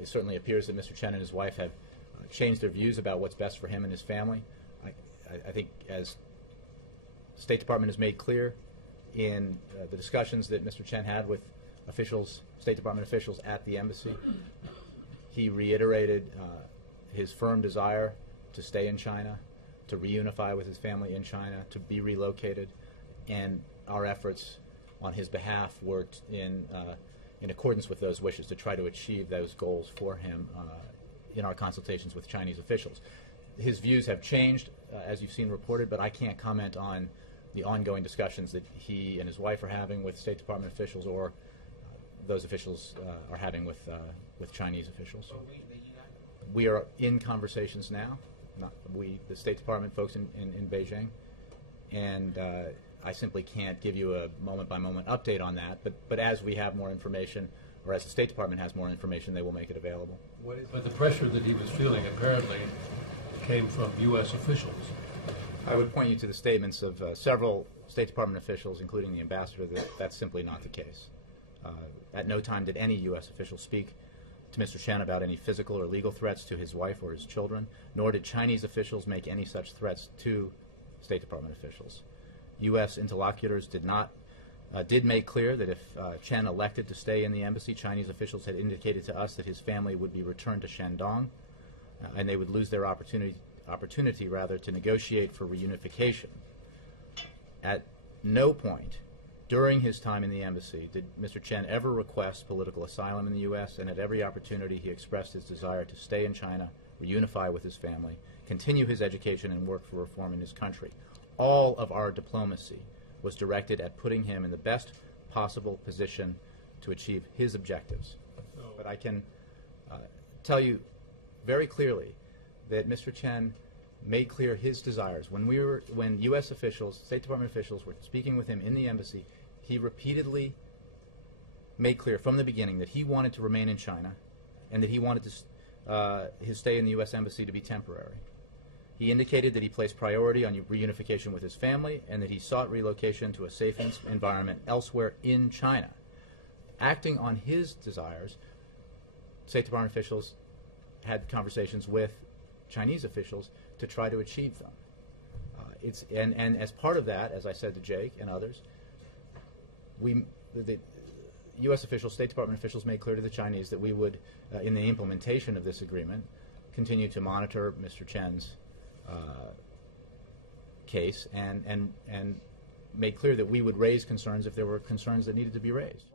It certainly appears that Mr. Chen and his wife have changed their views about what's best for him and his family. I think, as the State Department has made clear in the discussions that Mr. Chen had with officials, State Department officials at the embassy, he reiterated his firm desire to stay in China, to reunify with his family in China, to be relocated, and our efforts on his behalf were in accordance with those wishes to try to achieve those goals for him in our consultations with Chinese officials. His views have changed, as you've seen reported, but I can't comment on the ongoing discussions that he and his wife are having with State Department officials, or those officials are having with Chinese officials. We are in conversations now, the State Department folks in Beijing, and I simply can't give you a moment-by-moment update on that, but as we have more information, or as the State Department has more information, they will make it available. But the pressure that he was feeling apparently came from U.S. officials. I would point you to the statements of several State Department officials, including the ambassador, that that's simply not the case. At no time did any U.S. official speak to Mr. Chen about any physical or legal threats to his wife or his children, nor did Chinese officials make any such threats to State Department officials. U.S. interlocutors did make clear that if Chen elected to stay in the embassy, Chinese officials had indicated to us that his family would be returned to Shandong, and they would lose their opportunity to negotiate for reunification. At no point during his time in the embassy did Mr. Chen ever request political asylum in the U.S., and at every opportunity he expressed his desire to stay in China, reunify with his family, continue his education, and work for reform in his country. All of our diplomacy was directed at putting him in the best possible position to achieve his objectives. But I can tell you very clearly that Mr. Chen made clear his desires. When U.S. officials, State Department officials, were speaking with him in the embassy, he repeatedly made clear from the beginning that he wanted to remain in China and that he wanted his stay in the U.S. embassy to be temporary. He indicated that he placed priority on reunification with his family and that he sought relocation to a safe environment elsewhere in China. Acting on his desires, State Department officials had conversations with Chinese officials to try to achieve them. And as part of that, as I said to Jake and others, the U.S. officials, State Department officials, made clear to the Chinese that we would, in the implementation of this agreement, continue to monitor Mr. Chen's case and made clear that we would raise concerns if there were concerns that needed to be raised.